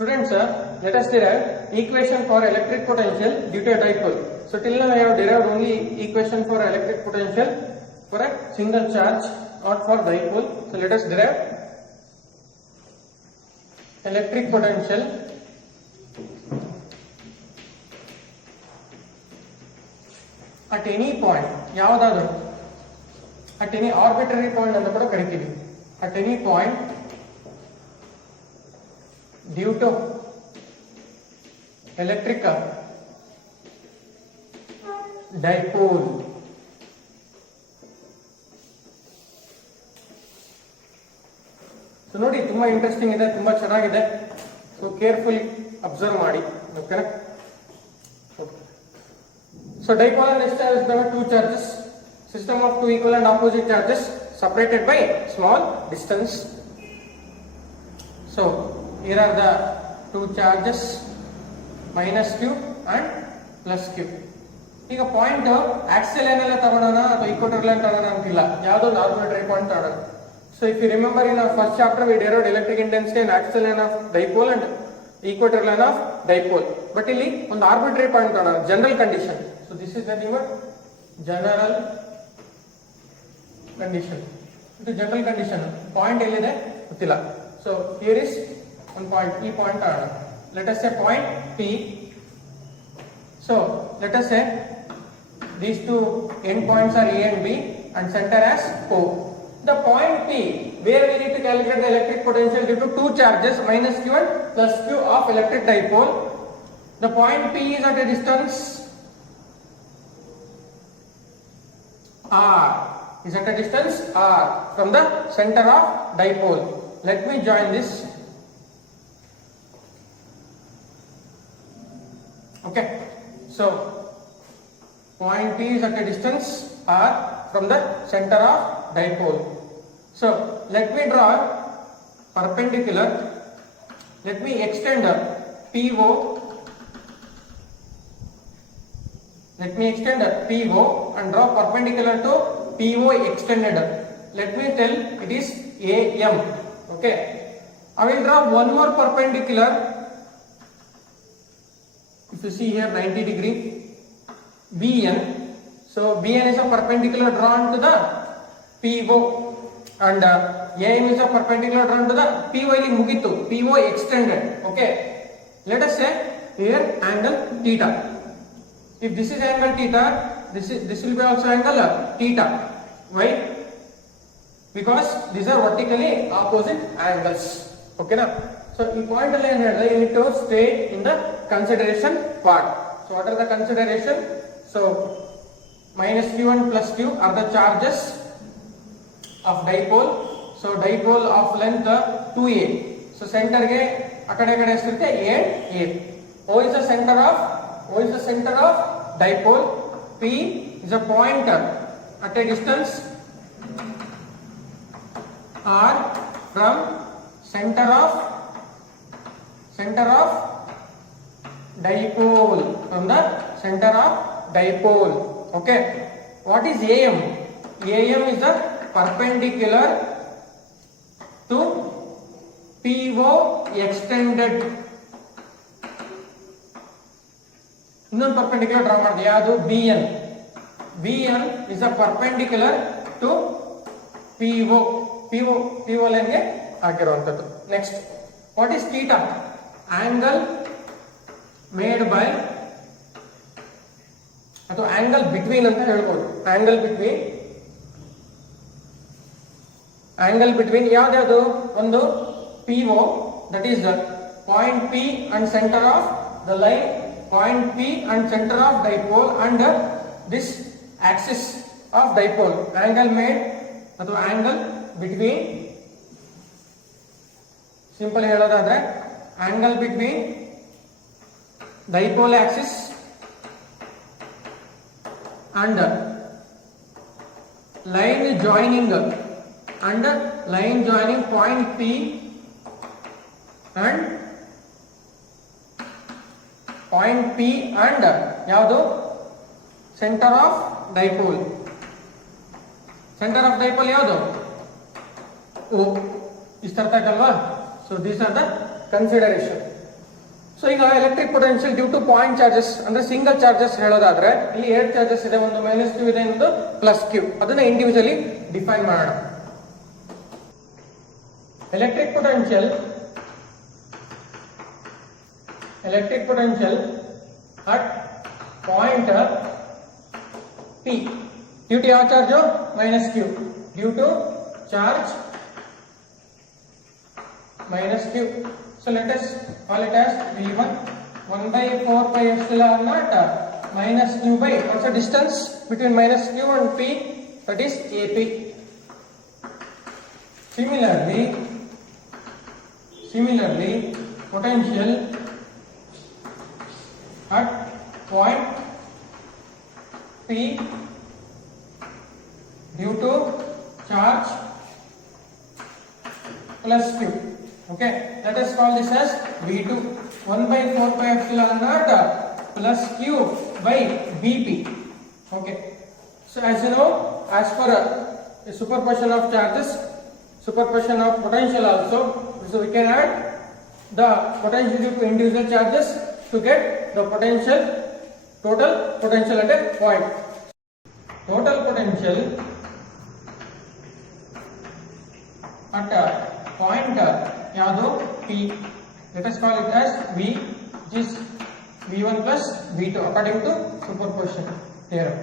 Students, let us derive equation for electric potential due to a dipole. So till now I have derived only equation for electric potential for a single charge, not for dipole. So let us derive electric potential at any point, ಯಾವುದಾದರೂ at any arbitrary point ಅಂತ ಕೂಡ ಕರಿತೀವಿ. At any point due to electrical dipole. So ನೋಡಿ, ತುಂಬಾ interesting ಇದೆ, ತುಂಬಾ ಚೆನ್ನಾಗಿದೆ. So carefully observe ಮಾಡಿ, ಓಕೆನಾ? So dipole and is the two charges, system of two equal and opposite charges separated by small distance. So here are the two charges, minus q and plus q. ಈಗ point axle ಏನೆಲ್ಲ ತಗೊಳ್ಳೋಣ ಅಥವಾ equator line ತಗೊಳ್ಳೋಣ ಅಂತಿಲ್ಲ, ಯಾವುದೋ ಒಂದು arbitrary point ತಗೊಳ್ಳೋಣ. So if you remember in our first chapter we derived electric intensity and axial line of dipole and equator line of dipole. But ಇಲ್ಲಿ ಒಂದು ಆರ್ಬಿಟ್ರರಿ ಪಾಯಿಂಟ್ ತಗೊಳ್ಳೋಣ, general condition. So this is nothing but general condition. ಇದು general condition. Point ಎಲ್ಲಿದೆ ಗೊತ್ತಿಲ್ಲ. So here is one point, e point ತಗೊಳ್ಳೋಣ. Let us say point P. So let us say these two end points are A and B and center as O. The point P where we need to calculate the electric potential due to two charges minus q and plus q of electric dipole. The point P is at a distance r, is at a distance r from the center of dipole. Let me join this. Okay, so point P is at a distance r from the center of dipole. So let me draw perpendicular. Let me extend PO. Let me extend PO and draw perpendicular to PO extended. Let me tell it is AM. Okay, I will draw one more perpendicular. If you see here 90 degree, BN. So BN is a perpendicular drawn to the PO and AM is a perpendicular drawn to the PO. ಇಲ್ಲಿ ಮುಗಿತು, PO extended. Okay, let us say here angle theta. If this is angle theta, this will be also angle theta. Why? Because these are vertically opposite angles. Okay na? So ಈ point ಅಲ್ಲಿ ಏನು ಹೇಳಿದ್ರೆ, you need to stay in the consideration part. So what are the consideration? So minus q and plus q are the charges of dipole. So dipole of length 2a. So center ge akade kade estirutte a and a. O is the center of dipole. P is a point at a distance r from center of dipole, from the center of dipole. Okay, what is AM? AM is the perpendicular to PO extended. ಇನ್ನೊಂದು perpendicular draw ಮಾಡಿದೆ, ಯಾವುದು? BN. BN is a perpendicular to PO line ಗೆ ಹಾಕಿರುವಂತದ್ದು. Next, what is theta? Angle made by ಅಥವಾ angle between ಅಂತ ಹೇಳ್ಬೋದು. Angle between ಯಾವ್ದು? ಒಂದು PO, that is the point P and center of the line, point P and center of dipole and this axis of dipole. Angle made ಅಥವಾ angle between, simple ಹೇಳೋದಾದ್ರೆ angle between dipole axis and line joining point P and ಯಾವುದು? center of dipole. ಯಾವುದು? O. ಇಷ್ಟ ಅರ್ಥ ಆಗಲ್ವಾ? So these are the consideration. So ಈಗ electric potential due to point charges ಅಂದ್ರೆ single charges ಹೇಳೋದಾದ್ರೆ ಇಲ್ಲಿ ಎರಡು ಚಾರ್ಜಸ್ ಇದೆ, ಒಂದು -q ಇದೆ, ಒಂದು +q. ಅದನ್ನ ಇಂಡಿವಿಜುವಲಿ ಡಿಫೈನ್ ಮಾಡೋಣ. Electric potential at point P due to ಯಾವ charge -q, due to charge -q. So let us call it as V1 1/4πε0 -q by what's the distance between -q and P? That is AP. Similarly potential at point P due to charge plus q. Okay, let us call this as V2 1/4πε0 plus q by Bp. Okay, so as you know, as for a superposition of charges, superposition of potential also, so we can add the potential due to individual charges to get the potential, total potential at a point. Total potential at a point yado P, let us call it as V, which is V1 plus V2 according to superposition theorem.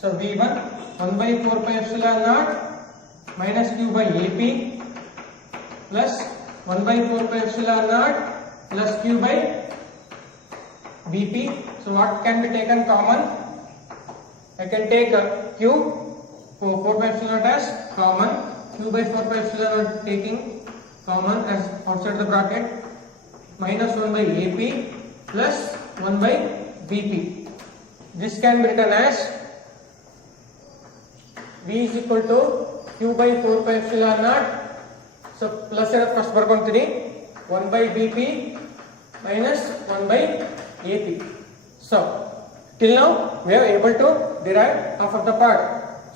So V1 1/4πε0 minus q by AP plus 1/4πε0 plus q by Bp. So what can be taken common? I can take q for 4πε0 as common, q by 4πε0 taking common as outside the bracket, minus 1 by AP plus 1 by Bp. This can be written as V is equal to q by 4πε0. So plus first ಬರ್ಕೊಂತೀನಿ 1 by Bp minus 1 by AP. So till now we are able to derive half of the part.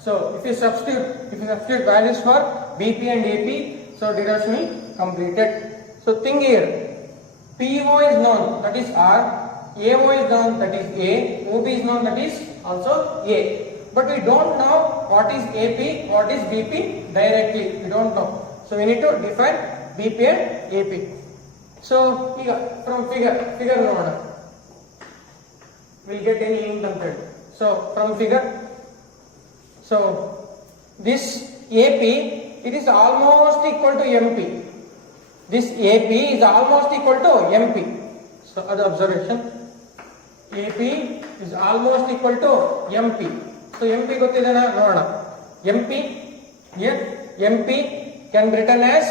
So if you substitute values for Bp and AP, so derivation will completed. So think here, PO is known, that is R, AO is known, that is A, OB is known, that is also A. But we don't know what is AP, what is Bp directly, we don't know. So we need to define Bp and AP. So from figure ನೋಡೋಣ, we'll get any hint on that. So from figure, so this AP, it is almost equal to MP. This AP is almost equal to MP. So other observation, AP is almost equal to MP. So MP ಗೊತ್ತಿದೆನಾ ನೋಡೋಣ. MP here, MP can be written as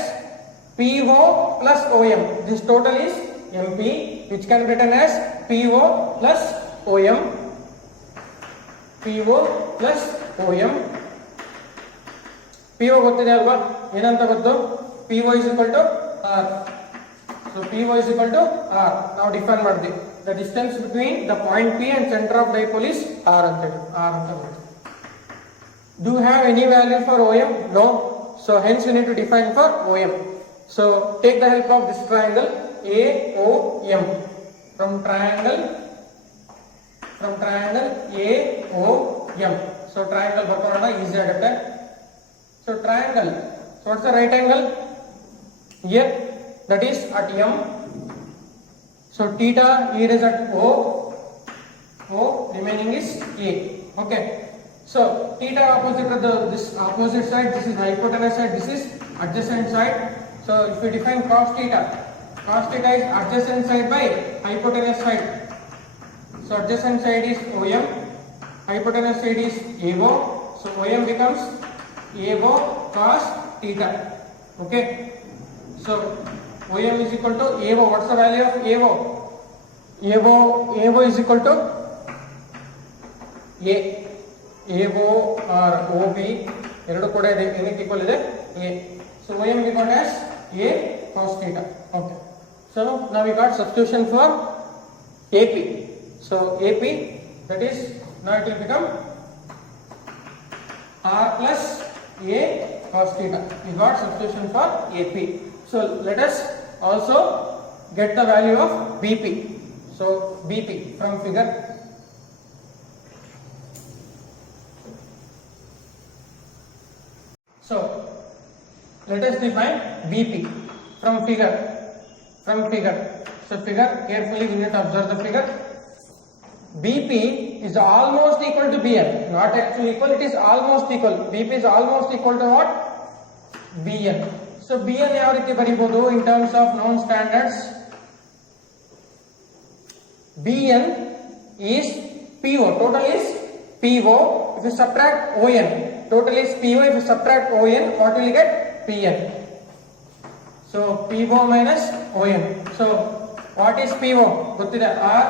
PO plus OM. This total is MP, which can be written as PO plus OM. PO plus OM. PO ಗೊತ್ತಿದೆ ಅಲ್ವಾ, ಏನಂತ ಗೊತ್ತು? PO is equal to R. So PO is equal to R. Now define ಮಾಡಿದ್ವಿ. The distance between the point P and center of dipole is R ಅಂತ ಹೇಳಿ. R ಅಂತ ಹೇಳಿ. Do you have any value for OM? No. So hence we need to define for OM. So take the help of this triangle AOM. From triangle AOM. So triangle ಬರ್ಕೊಳ್ಳೋಣ, easy ಆಗುತ್ತೆ. So triangle, so what's the right angle? Here, that is at M. So theta here is at O, remaining is A. Okay. So theta opposite of this opposite side, this is hypotenuse side, this is adjacent side. So if you define cos theta is adjacent side by hypotenuse side. So adjacent side is OM, hypotenuse side is AO. So OM becomes AO cos theta. Okay. So OM is equal to AO. What's the value of AO? AO is equal to A. AO or OB ಎರಡು ಕೂಡ ಇದೆ, ಏನಕ್ಕೆ equal ಇದೆ? A. So OM we got as A cos theta. Okay. So now we got substitution for AP. So AP, that is, now it will become R plus A cos theta. We got substitution for AP. So let us also get the value of BP. So BP from figure. So let us define BP from figure. So figure, carefully we need to observe the figure. BP is almost equal to Bn, not actually equal, it is almost equal. BP is almost equal to what? Bn. So Bn ಯಾವ ರೀತಿ ಬರಿಬಹುದು in terms of known standards? Bn is PO, total is PO. If you subtract ON, total is PO. If you subtract ON, what will you get? PN. So PO minus ON. So what is PO? ಗೊತ್ತಿದೆ R.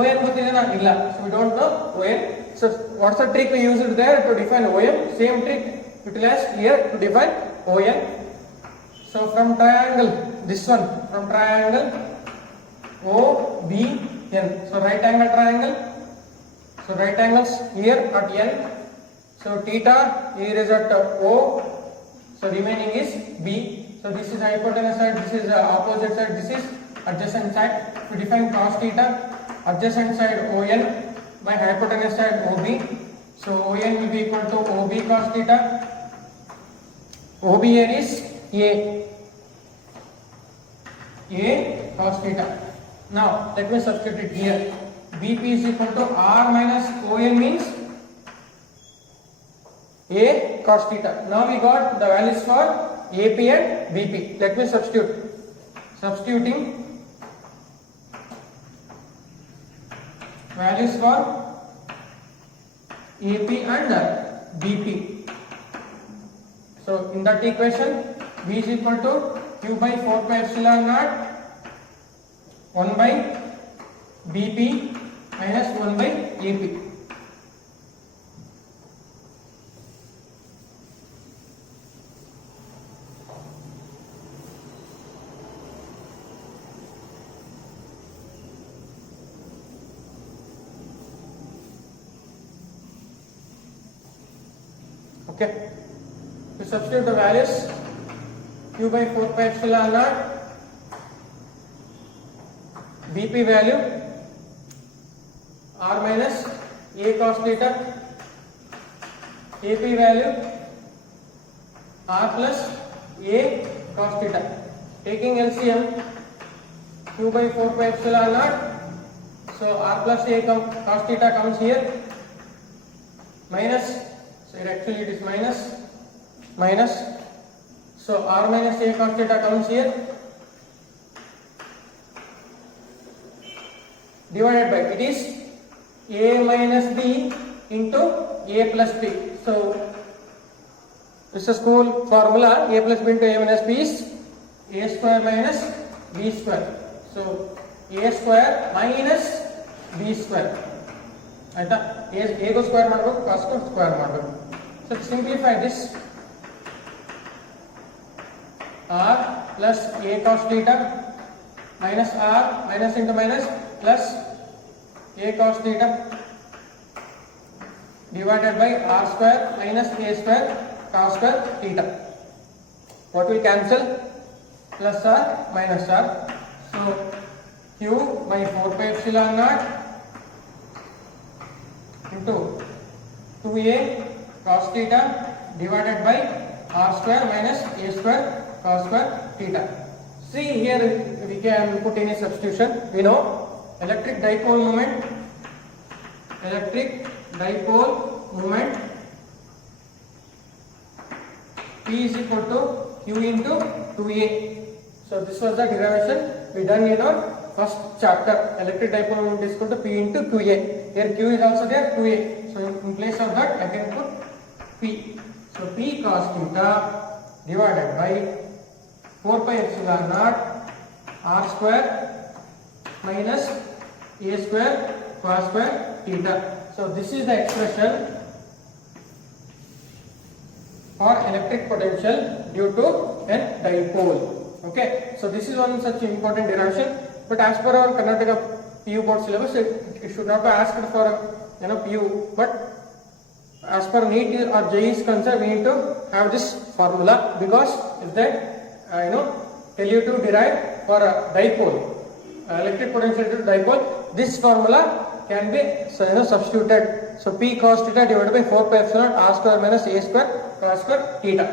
ON ಗೊತ್ತಿದೆನಾ? ಇಲ್ಲ. So we don't know ON. So what's the trick we used there to define ON? Same trick utilized here to define ON. So from triangle, this one, from triangle OBN. So right angle triangle. So right angles here at N. So theta here is at O. So remaining is B. So this is hypotenuse side, this is opposite side, this is adjacent side. To define cos theta, adjacent side ON by hypotenuse side OB. So ON will be equal to OB cos theta. OB here is A cos theta. Now let me substitute it here. BP is equal to R minus ON means A cos theta. Now we got the values for AP and BP. Let me substitute. Substituting values for AP and BP. So in that equation, V is equal to Q by 4 pi epsilon naught 1 by BP minus 1 by AP. Okay, to substitute the values, Q by 4 pi epsilon naught, BP value R minus A cos theta, AP value R plus A cos theta. Taking LCM, Q by 4 pi epsilon naught, so R plus A cos theta comes here, minus, so actually it is minus, so R minus A cos theta comes here, divided by, it is A minus B into A plus B. So this is school formula, A plus B into A minus B is A square minus B square. So A square minus B square. ಆಯ್ತಾ? A go square ಮಾಡಬೇಕು, cos go square ಮಾಡಬೇಕು. So to simplify this, R plus A cos theta minus R minus into minus plus A cos theta divided by R square minus A square cos square theta. What will cancel? Plus R minus R. So Q by 4 pi epsilon naught into 2A cos theta divided by R square minus A square cos square theta. See here we can put any substitution. We know electric dipole moment P is equal to Q into 2A. So this was the derivation we done in our first chapter. Electric dipole moment is equal to P into 2A. Here Q is also there, 2A. So in place of that I can put P. So P cos theta divided by 4 pi epsilon naught R square minus A square cos square theta. So this is the expression for electric potential due to a dipole. Okay, so this is one such important derivation. But as per our Karnataka PU board syllabus, it should not be asked for PU. But as per NEET or JEE is concerned, we need to have this formula, because if they tell you to derive for a dipole, electric potential due to dipole. This formula can be substituted. So P cos theta divided by 4 pi epsilon r square minus a square cos square theta.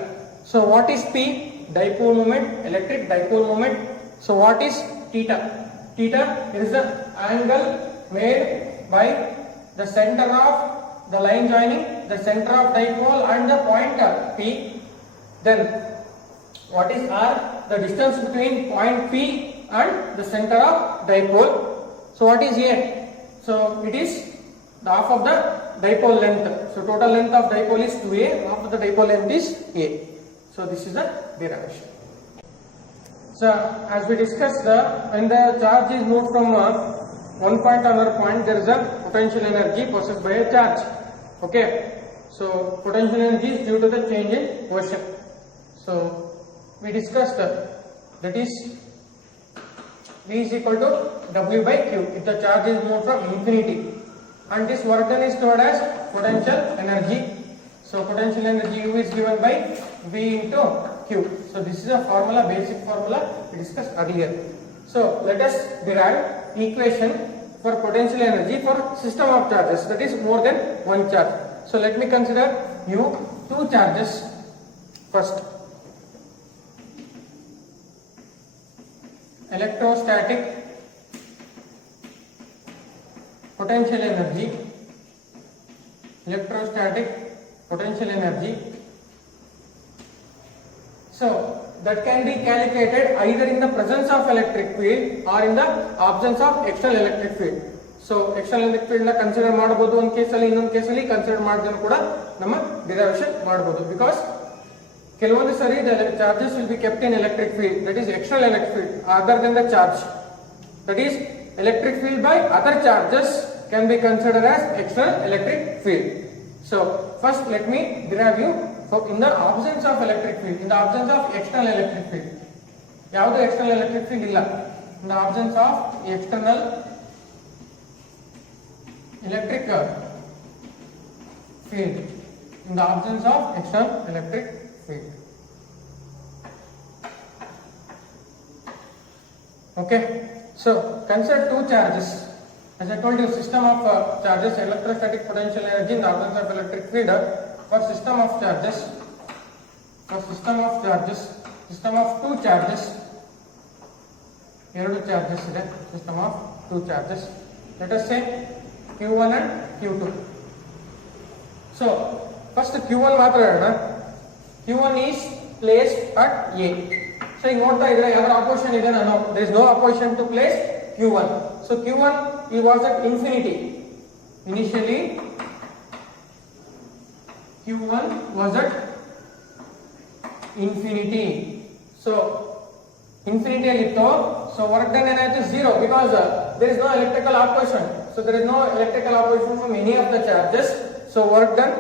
So what is P? Dipole moment, electric dipole moment. So what is theta? Theta is the angle made by the center of the line joining the center of dipole and the point P. Then what is R? The distance between point P and the center of dipole. So what is A? So it is the half of the dipole length. So total length of dipole is 2A, half of the dipole length is A. So this is the derivation. So as we discussed, when the charge is moved from one point to another point, there is a potential energy possessed by a charge. Okay. So potential energy is due to the change in motion. So we discussed that is V is equal to W by Q if the charge is moved from infinity, and this work done is stored as potential energy. So potential energy U is given by V into Q. So this is a formula, basic formula we discussed earlier. So let us derive equation for potential energy for system of charges, that is more than one charge. So let me consider U, two charges first. Electrostatic potential energy, electrostatic potential energy. So that can be calculated either in the presence of electric field or in the absence of external electric field. So external electric field na consider ಮಾಡಬಹುದು ಒಂದು ಕೇಸಲ್ಲಿ, ಇನ್ನೊಂದು ಕೇಸಲ್ಲಿ consider ಮಾಡಿದ್ರು ಕೂಡ ನಮ್ಮ derivation ಮಾಡಬಹುದು, because ಕೆಲವೊಂದು ಸರಿ the charges will be kept in electric field, that is external electric field other than the charge, that is electric field by other charges can be considered as external electric field. So first let me derive you. So in the absence of electric field, in the absence of external electric field, ಯಾವುದು external electric field ಇಲ್ಲ, in the absence of external electric field, in the absence of external electric field. Okay, so consider two charges. As I told you, system of charges, electrostatic potential energy in the absence of electric field. For system of charges, system of two charges, ಎರಡು charges ಇದೆ, system of two charges. Let us say Q1 and Q2. So first Q1 ಮಾತ್ರ ಹೇಳೋಣ. Q1 is placed at A. So ಈಗ ನೋಡ್ತಾ ಇದ್ರೆ ಯಾವ opposition ಇದೆ, ನಾನು there is no opposition to place Q1. So Q1 he was at infinity. Initially Q1 was at infinity. So infinity alitto, so work done ಏನಾಯ್ತು 0, because there is no electrical opposition. So there is no electrical opposition from any of the charges. So work done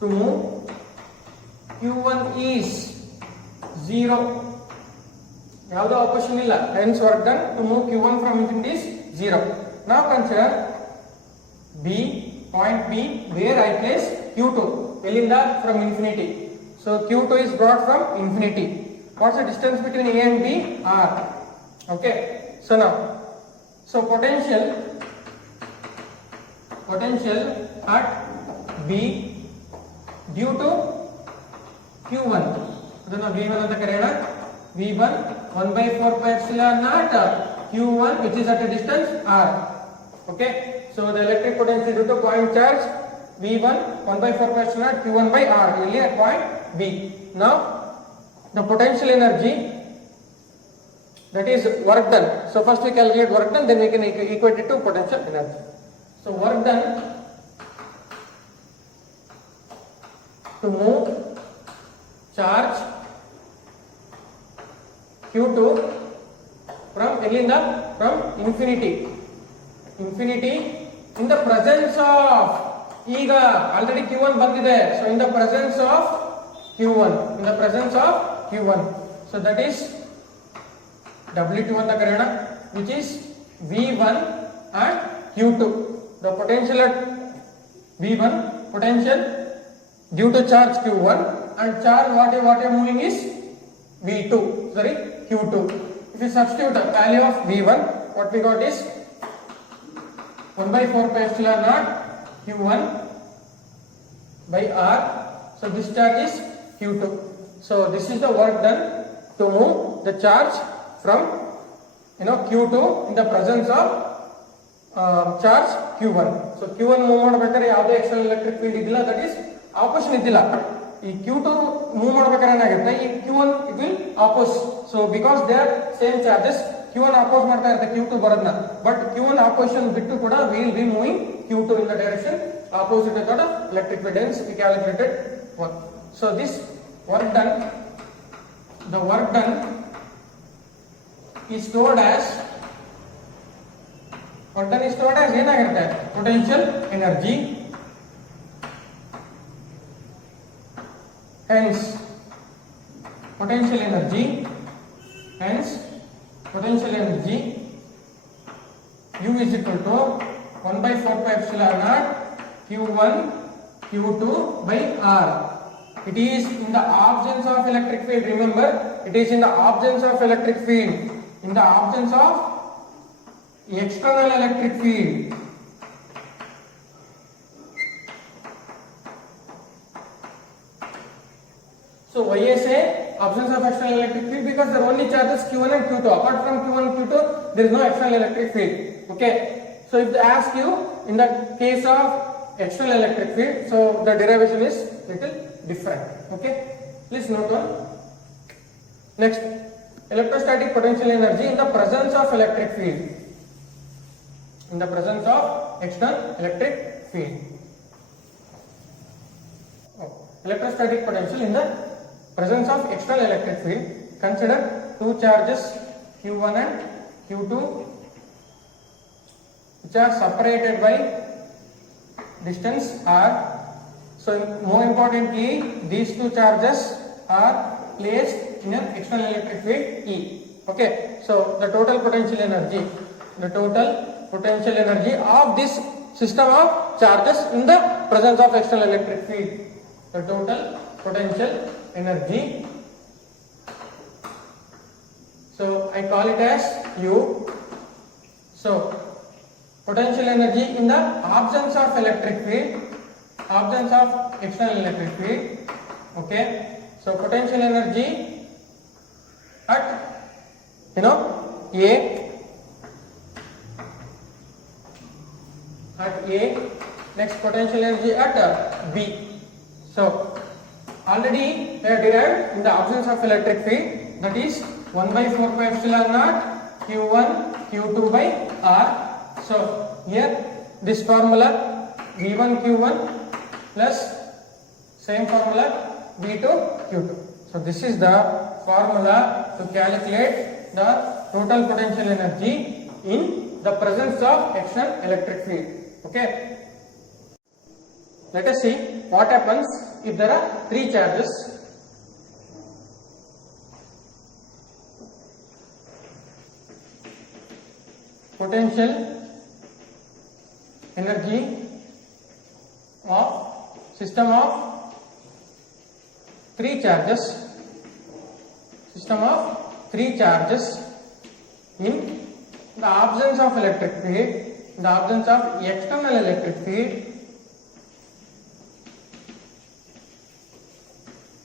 to move Q1 is 0. ಯಾವುದು opposition ಇಲ್ಲ, hence work done to move Q1 from infinity is 0. Now consider B, point B, where I place Q2, elinda from infinity. So Q2 is brought from infinity. What's the distance between A and B? R. Okay, so now, so potential at B due to Q1, ಅದನ್ನು V1 ಅಂತ ಕರೆಯೋಣ. V1 1 by 4 pi epsilon naught Q1, which is at a distance R. Okay, so the electric potential due to point charge V1 1 by 4 pi epsilon naught Q1 by R, ಇಲ್ಲಿ at point B. Now the potential energy, that is work done. So first we calculate work done, then we can equate it to potential energy. So work done to move charge Q2 from elinda from infinity in the presence of, ಈಗ already Q1 ಬಂದಿದೆ, so in the presence of Q1, so that is W2 ಅಂತ ಕರೆಯೋಣ, which is V1 and Q2. The potential at V1, potential due to charge Q1, and charge what are moving is V2, sorry, Q2. If you substitute the value of V1, what we got is 1 by 4 pi epsilon naught Q1 by R. So this charge is Q2. So this is the work done to move the charge from Q2 in the presence of charge Q1. So Q1 move ಮಾಡಬೇಕಾದ್ರೆ ಯಾವುದೇ external electric field ಇದಿಲ್ಲ, that is opposition ಇದಿಲ್ಲ. ಈ Q2 move ಮಾಡಬೇಕಾದ್ರೆ ಏನಾಗುತ್ತೆ, ಈ Q1 it will oppose. So because they are same charges, Q1 oppose ಮಾಡ್ತಾ ಇರುತ್ತೆ Q2 ಬರೋದನ್ನ, but Q1 opposition ಬಿಟ್ಟು ಕೂಡ we will be moving Q2 in the direction opposite to the electric field. Hence we calculated work. So this work done, the work done is stored as ಏನಾಗಿರುತ್ತೆ, potential energy. Hence potential energy U is equal to 1 by 4 pi epsilon naught Q1 Q2 by R. It is in the absence of electric field. Remember, it is in the absence of electric field. In the absence of external electric field. So why I say absence of external electric field? Because the only charges Q1 and Q2. Apart from Q1 and Q2, there is no external electric field. Okay. So if they ask you in the case of external electric field, so the derivation is little different. Okay. Please note on. Next, electrostatic potential energy in the presence of electric field. In the presence of external electric field. Electrostatic potential in the presence of external electric field. Consider two charges Q1 and Q2 which are separated by distance R. So more importantly, these two charges are placed in an external electric field E. Okay. So the total potential energy of this system of charges in the presence of external electric field. The total potential energy. So I call it as U. So potential energy in the absence of electric field, absence of external electric field. Okay. So potential energy at A, next potential energy at B. So already they are derived in the absence of electric field, that is 1 by 4 pi epsilon naught Q1 Q2 by R. So here this formula V1 Q1 plus same formula V2 Q2. So this is the formula to calculate the total potential energy in the presence of external electric field. Okay. Let us see what happens if there are three charges. Potential energy of system of three charges. System of three charges in the absence of electric field, in the absence of external electric field,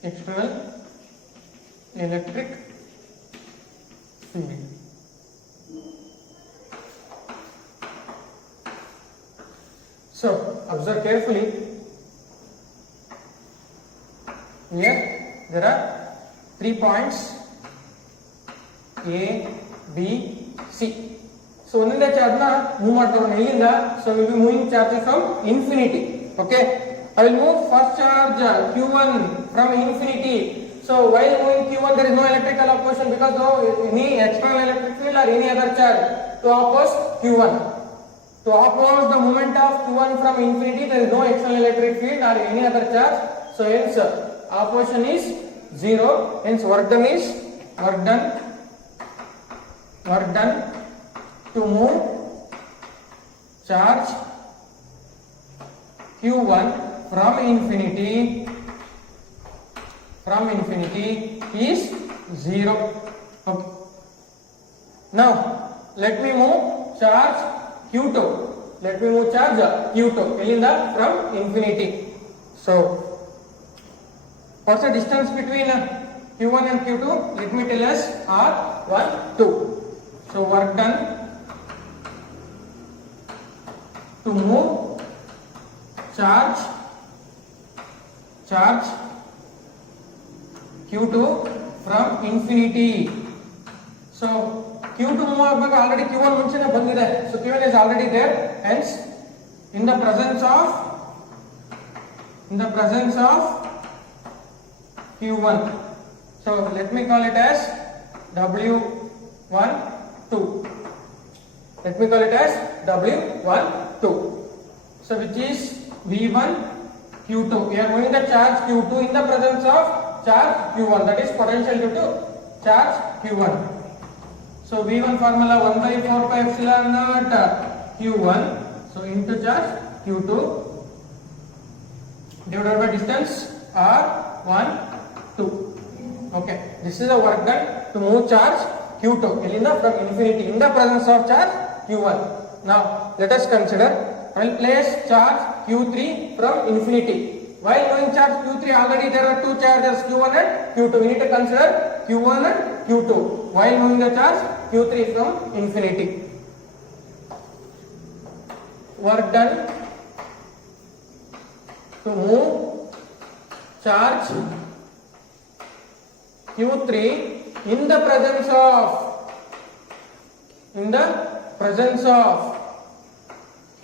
external electric field. So observe carefully. Here there are 3 points A, B, C. So ಒಂದನೇ charge ನ move ಮಾಡ್ತಾರೆ ಇಲ್ಲಿಂದ. So we will be moving charges from infinity. Okay. I will move first charge Q1 from infinity. So while moving Q1 there is no electrical opposition because no any external electric field or any other charge to oppose Q1. To oppose the movement of Q1 from infinity, there is no external electric field or any other charge. So hence opposition is 0. Hence work done is work done to move charge Q1 from infinity is 0. Okay. Now let me move charge Q2. Let me move charge Q2 from infinity. So what's the distance between Q1 and Q2? Let me tell us R1, 2. So work done to move charge Q2 from infinity. So Q2 move already Q1 ಮುಂಚೆನೇ ಬಂದಿದೆ. So Q1 is already there. Hence in the presence of Q1. So let me call it as W1, 2. Let me call it as W1, 2. So which is V1 Q2. We are moving the charge Q2 in the presence of charge Q1. That is potential due to charge Q1. So V1 formula 1 by 4 pi epsilon naught Q1. So into charge Q2 divided by distance R1, 2. Okay, this is the work done to move charge Q2 from infinity in the presence of charge Q1. Now let us consider, I will place charge Q3 from infinity. While moving charge Q3, already there are two charges Q1 and Q2. We need to consider Q1 and Q2 while moving the charge Q3 from infinity. Work done to move charge Q3 in the presence of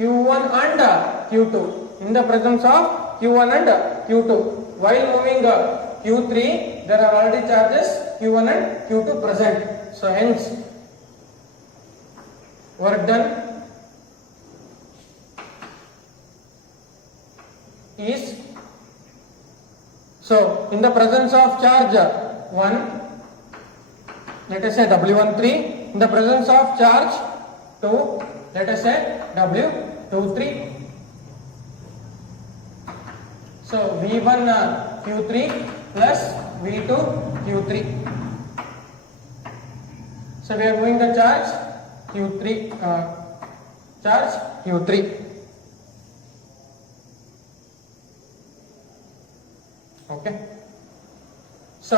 Q1 and Q2. In the presence of Q1 and Q2. While moving Q3, there are already charges Q1 and Q2 present. So hence work done is, so in the presence of charge 1, let us say W13. In the presence of charge 2, let us say W23. So V1 Q3 plus V2 Q3. So we are moving the charge Q3, charge Q3. Okay. So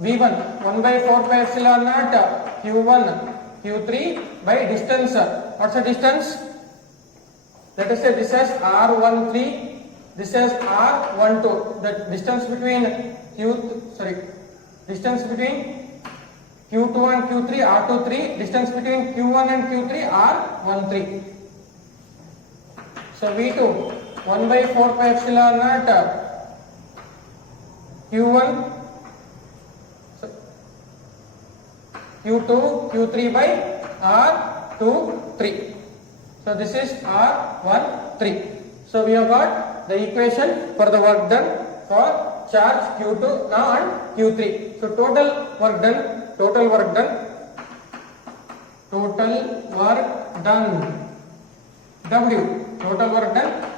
V1 1 by 4 pi epsilon naught Q1 Q3 by distance. What's the distance? Let us say this is R13. This is R12. The distance between distance between Q2 and Q3 R23. Distance between Q1 and Q3 R13. So V2 1 by 4 pi epsilon naught Q1 Q2 Q3 by R23. So this is R13. So we have got the equation for the work done for charge Q2 now and Q3. So total work done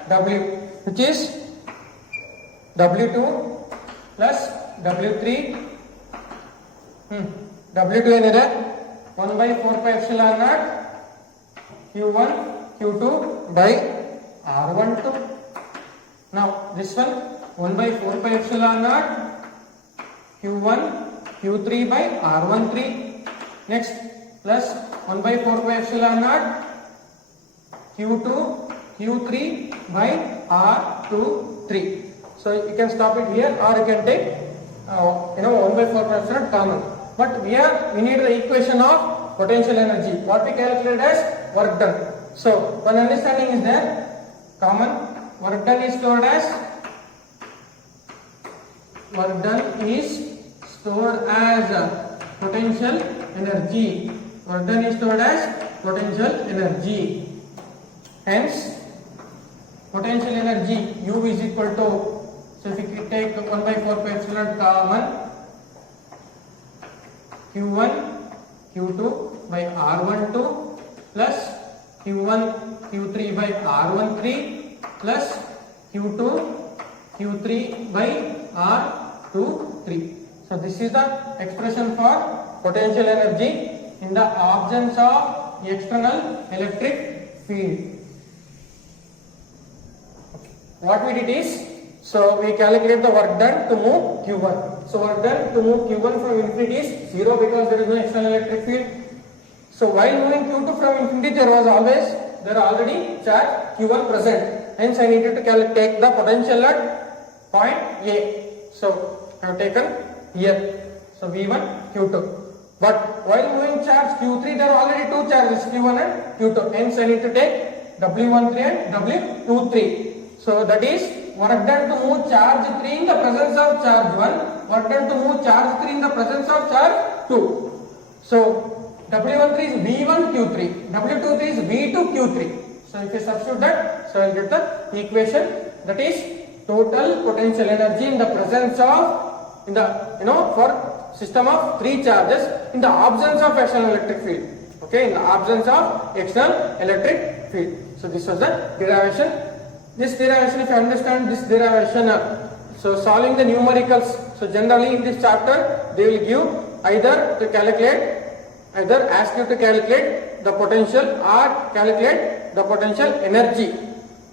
W, which is W2 plus W3. W2 ಏನಿದೆ 1 by 4 pi epsilon naught Q1 Q2 by R12. Now this one 1 by 4 pi epsilon naught Q1 Q3 by R13. Next plus 1 by 4 pi epsilon naught Q2 Q3 by R23. So you can stop it here, or you can take 1 by 4 pi epsilon common. But here we need the equation of potential energy, what we calculate as work done. So one understanding is there, common work done is stored as potential energy. Work done is stored as potential energy. Hence potential energy U is equal to, so if you take 1 by 4 pi epsilon common, Q1 Q2 by R12 plus Q1 Q3 by R13 plus Q2 Q3 by R23. So So this is the expression for potential energy in the absence of external electric field. What we did is, so we calculate the work done to move Q1. So work done to move Q1 from infinity is 0 because there is no external electric field. So while moving Q2 from infinity, there are already charge Q1 present. Hence I needed to take the potential at point A. So I have taken here. So V1, Q2. But while moving charge Q3, there are already two charges Q1 and Q2. Hence I need to take W13 and W23. So that is work done to move charge 3 in the presence of charge 1, work done to move charge 3 in the presence of charge 2. So W13 is V1 Q3, W23 is V2 Q3. So if you substitute that, so I will get the equation, that is total potential energy in the presence of, for system of 3 charges in the absence of external electric field. Okay, in the absence of external electric field. So this was the derivation. This derivation, if you understand this derivation, so solving the numericals, so generally in this chapter they will give either ask you to calculate the potential or calculate the potential energy.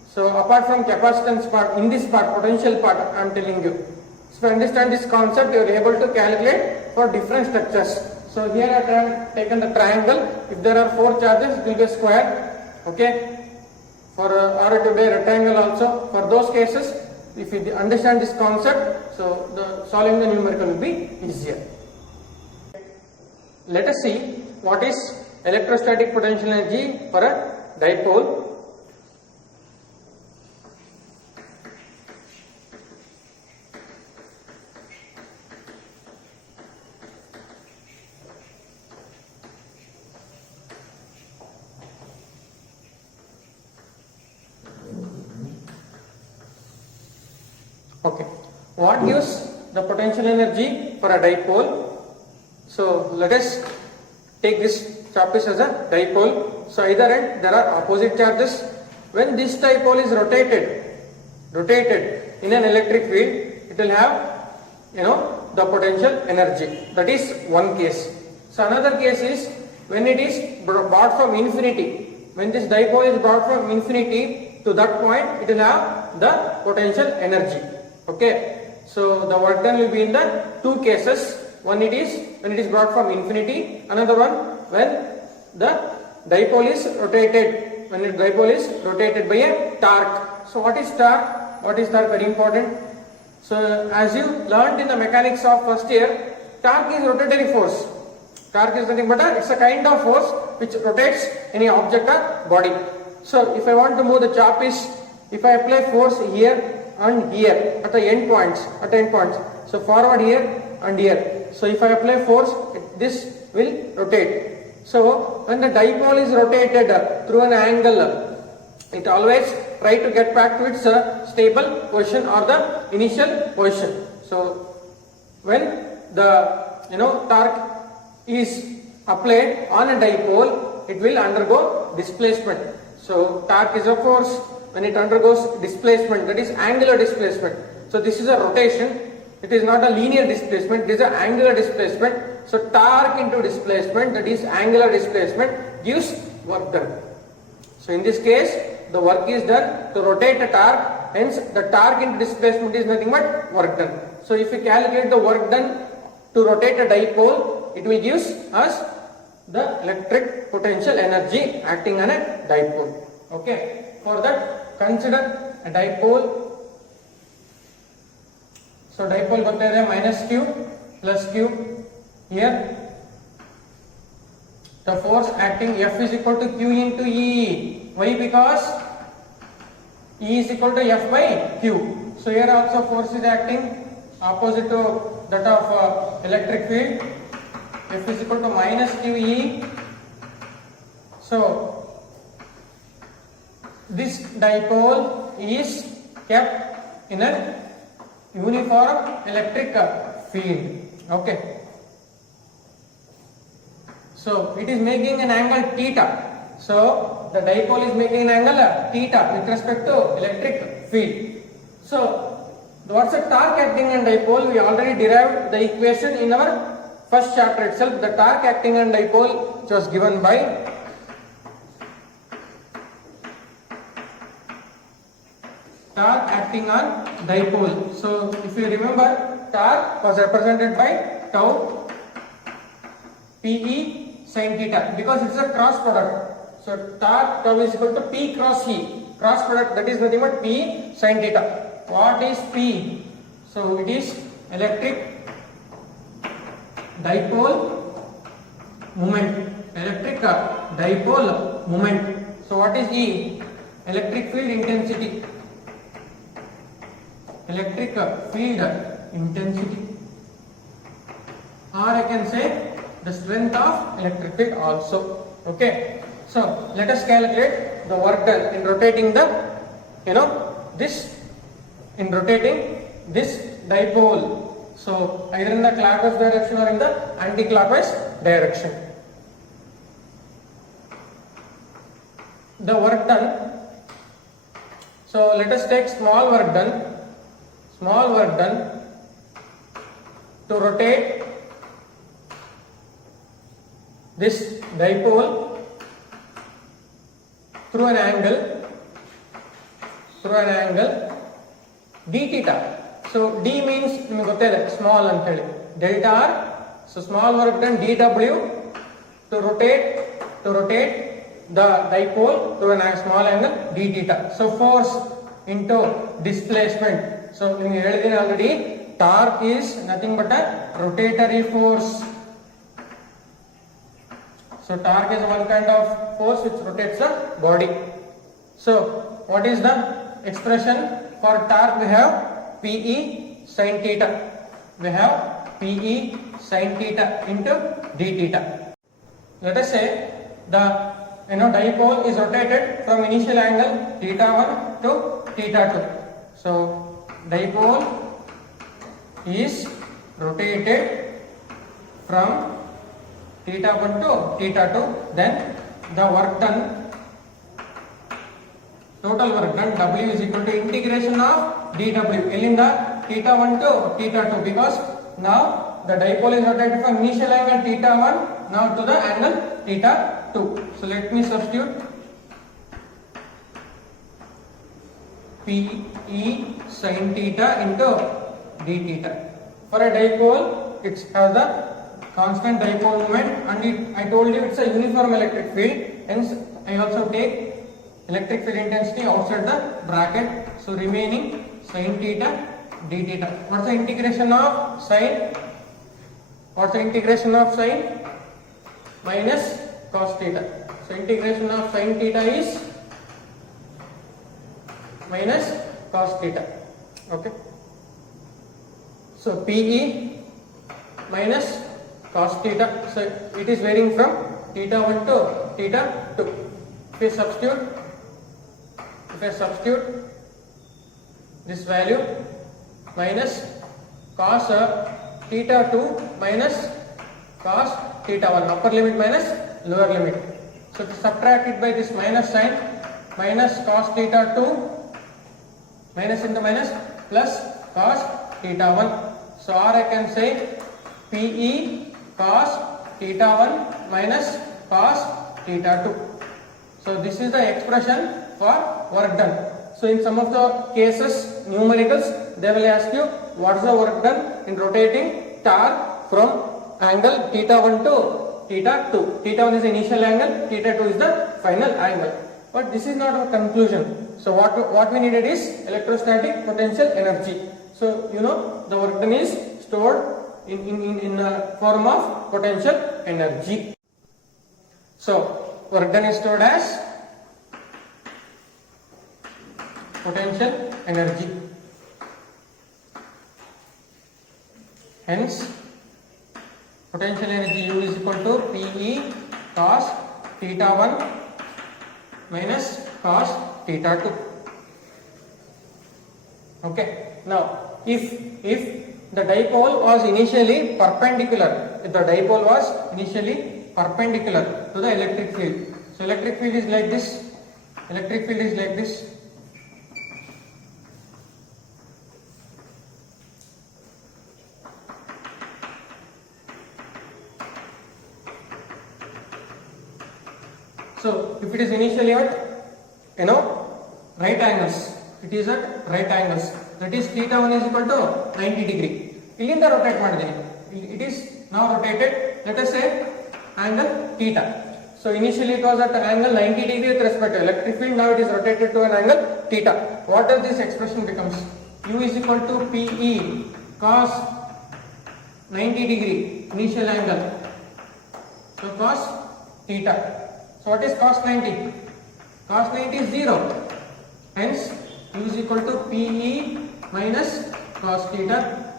So apart from capacitance part, in this part, potential part, I am telling you. So if you understand this concept, you are able to calculate for different structures. So here I have taken the triangle. If there are 4 charges, it will be a square. Okay. Or it will be a rectangle also. For those cases, if you understand this concept, so solving the numerical will be easier. Let us see what is electrostatic potential energy for a dipole. Okay, what gives the potential energy for a dipole? So let us take this surface as a dipole. So either end there are opposite charges. When this dipole is rotated in an electric field, it will have the potential energy. That is one case. So another case is when it is brought from infinity. When this dipole is brought from infinity to that point, it will have the potential energy. Okay, so the work done will be in the two cases. One it is when it is brought from infinity. Another one when the dipole is rotated. When the dipole is rotated by a torque. So what is torque? What is torque? Very important. So as you learned in the mechanics of first year, torque is rotatory force. Torque is nothing but it's a kind of force which rotates any object or body. So if I want to move the chop is, if I apply force here and here at the end points, so forward here and here. So if I apply force, this will rotate. So when the dipole is rotated through an angle, it always try to get back to its stable position or the initial position. So when the torque is applied on a dipole, it will undergo displacement. So torque is a force. When it undergoes displacement, that is angular displacement. So this is a rotation. It is not a linear displacement, it is an angular displacement. So torque into displacement, that is angular displacement, gives work done. So in this case, the work is done to rotate a torque, hence the torque into displacement is nothing but work done. So if you calculate the work done to rotate a dipole, it will give us the electric potential energy acting on a dipole. Okay. For that, consider a dipole. So dipole minus Q plus Q. Here the force acting F is equal to Q into E. Why? Because E is equal to F by Q. So here also force is acting opposite to that of electric field. F is equal to minus QE. So this dipole is kept in a uniform electric field. Okay. So it is making an angle theta. So the dipole is making an angle theta with respect to electric field. So What's the torque acting on dipole? We already derived the equation in our first chapter itself. The torque acting on dipole, which was given by torque acting on dipole. So if you remember, torque was represented by tau Pe sin theta because it's a cross product. So torque tau is equal to P cross E. Cross product, that is nothing but P sin theta. What is P? So it is electric dipole moment. Electric dipole moment. So what is E? Electric field intensity. Electric field intensity. Or I can say the strength of electric field also. Okay. So let us calculate the work done in rotating the, in rotating this dipole. So either in the clockwise direction or in the anti-clockwise direction. The work done. So let us take small work done. Small work done to rotate this dipole through an angle d theta. So d means small and delta r. So small work done dw to rotate the dipole through a small angle d theta. So force into displacement. So in already, torque is nothing but a rotatory force. So torque is one kind of force which rotates the body. So what is the expression for torque? We have Pe sin theta. We have Pe sin theta into d theta. Let us say the dipole is rotated from initial angle theta 1 to theta 2. So dipole is rotated from theta 1 to theta 2. Then the work done, total work done, W is equal to integration of dW in the theta 1 to theta 2, because now the dipole is rotated from initial angle theta 1 now to the angle theta 2. So let me substitute Pe sin theta into d theta. For a dipole, it has the constant dipole moment, and I told you it's a uniform electric field. Hence, I also take electric field intensity outside the bracket. So remaining sin theta d theta. What's the integration of sin? What's the integration of sin? Minus cos theta. So integration of sin theta is minus cos theta. Okay. So Pe minus cos theta. So it is varying from theta 1 to theta 2. If I substitute this value, minus cos theta 2 minus cos theta 1, upper limit minus lower limit. So to subtract it by this minus sign, minus cos theta 2 minus into minus plus cos theta 1. So or I can say Pe cos theta 1 minus cos theta 2. So this is the expression for work done. So in some of the cases, numericals, they will ask you what is the work done in rotating torque from angle theta 1 to theta 2. Theta 1 is the initial angle, theta 2 is the final angle. But this is not our conclusion. So what we needed is electrostatic potential energy. So the work done is stored in the form of potential energy. So work done is stored as potential energy. Hence, potential energy U is equal to Pe cos theta 1 minus cos theta 2. Okay. Now, if the dipole was initially perpendicular, to the electric field. So electric field is like this. So if it is initially at right angles, it is at right angles, that is theta 1 is equal to 90 degree. Illinda rotate madidini, it is now rotated, let us say angle theta. So initially it was at angle 90 degree with respect to electric field, now it is rotated to an angle theta. What does this expression becomes? U is equal to PE cos 90 degree initial angle, so cos theta. So what is cos 90? Cos 90 is 0, hence U is equal to PE minus cos theta,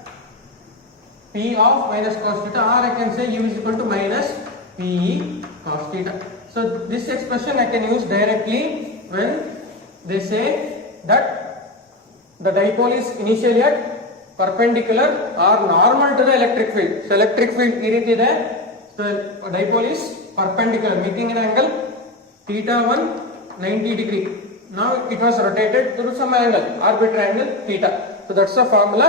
P of minus cos theta, or I can say U is equal to minus PE cos theta. So this expression I can use directly when they say that the dipole is initially at perpendicular or normal to the electric field. So electric field ee reeti ide, so dipole is perpendicular, making an angle theta 1 90 degree. Now it was rotated to some angle, arbitrary angle theta. So that's the formula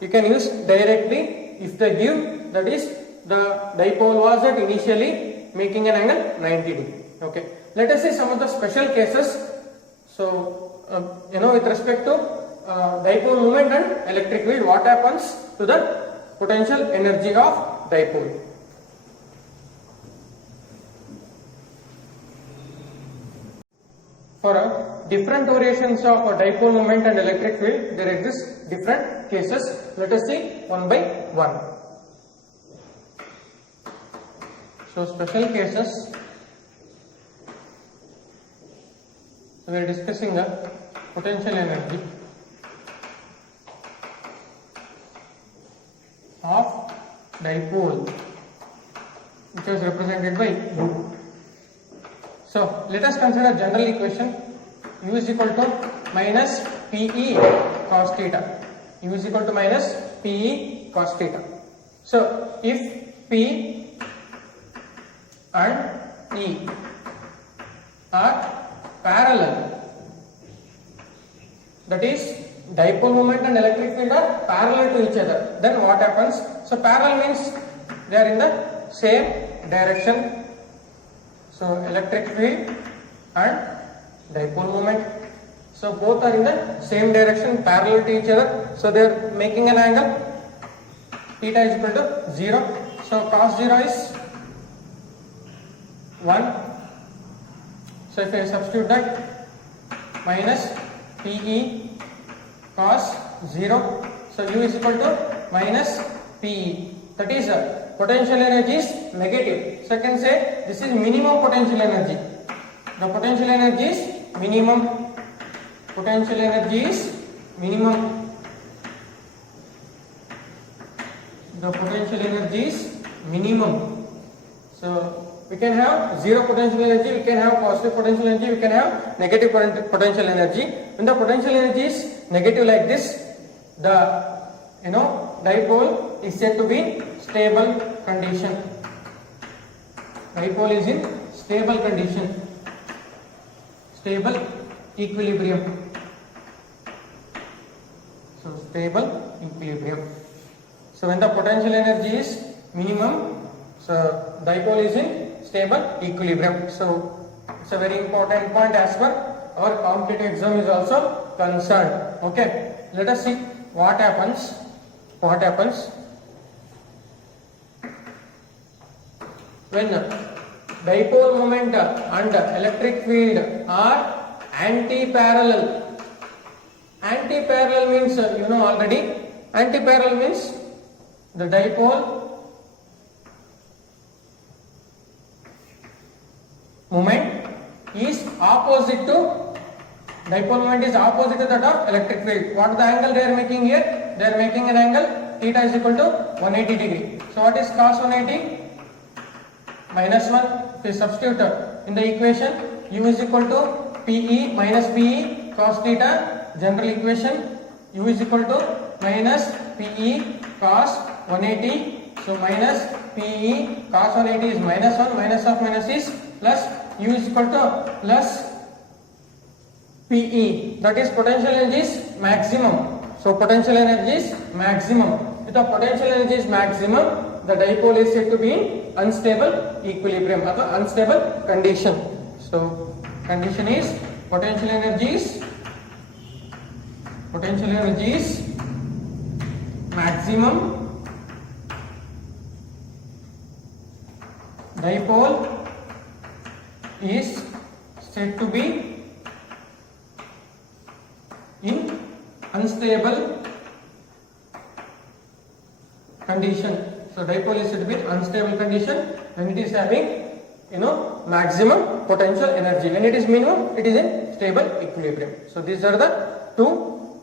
you can use directly if they give, that is the dipole was at initially making an angle 90 degree. Okay, let us see some of the special cases. So with respect to dipole moment and electric field, what happens to the potential energy of dipole? For different variations of dipole moment and electric field, there exist different cases. Let us see one by one. So special cases, so we are discussing the potential energy of dipole, which is represented by U. So let us consider general equation. U is equal to minus PE cos theta. U is equal to minus PE cos theta. So if P and E are parallel, that is dipole moment and electric field are parallel to each other, then what happens? So parallel means they are in the same direction. So electric field and dipole moment, so both are in the same direction, parallel to each other, so they are making an angle theta is equal to 0. So cos 0 is 1. So if I substitute that, minus PE cos 0, so U is equal to minus PE, that is potential energy is negative. So I can say this is minimum potential energy. The potential energy is minimum. Potential energy is minimum. The potential energy is minimum. So we can have zero potential energy, we can have positive potential energy, we can have negative potential energy. When the potential energy is negative like this, the dipole is said to be stable condition. Dipole is in stable condition, stable equilibrium. So stable equilibrium. So when the potential energy is minimum, so dipole is in stable equilibrium. So it's a very important point as per our competitive exam is also concerned. Okay, let us see what happens. When dipole moment and electric field are anti-parallel. Anti-parallel means already. Anti-parallel means the dipole moment is opposite to that of electric field. What is the angle they are making here? They are making an angle theta is equal to 180 degree. So what is cos 180? Minus 1. If you substitute in the equation, U is equal to PE minus PE cos theta, general equation, U is equal to minus PE cos 180. So minus PE cos 180 is minus 1, minus of minus is plus, U is equal to plus PE, that is potential energy is maximum. So potential energy is maximum. If the potential energy is maximum, the dipole is said to be in unstable equilibrium or unstable condition. So condition is potential energy is maximum. Dipole is said to be in unstable condition. So dipole is said to be in unstable condition when it is having maximum potential energy. When it is minimum, it is in stable equilibrium. So these are the two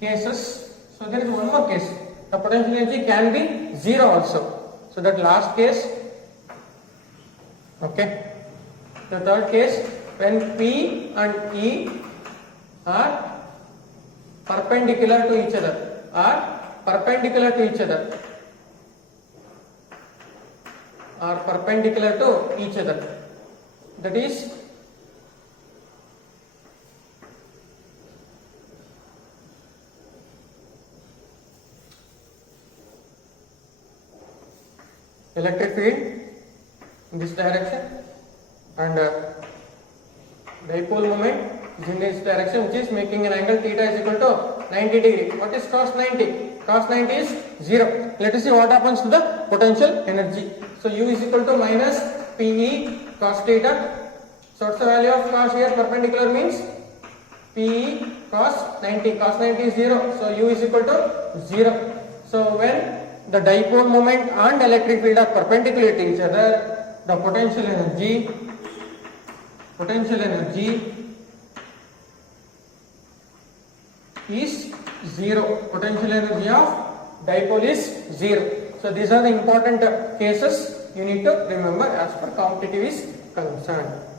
cases. So there is one more case. The potential energy can be zero also. So that last case. Okay. The third case, when P and E are perpendicular to each other. That is electric field in this direction and dipole moment is in this direction, which is making an angle theta is equal to 90 degree. What is cos 90? Cos 90 is 0. Let us see what happens to the potential energy. So U is equal to minus PE cos theta. So what's the value of cos here? Perpendicular means PE cos 90. Cos 90 is 0. So U is equal to 0. So when the dipole moment and electric field are perpendicular to each other, the potential energy is 0. Potential energy of dipole is 0. So these are the important cases you need to remember as per competitive is concerned.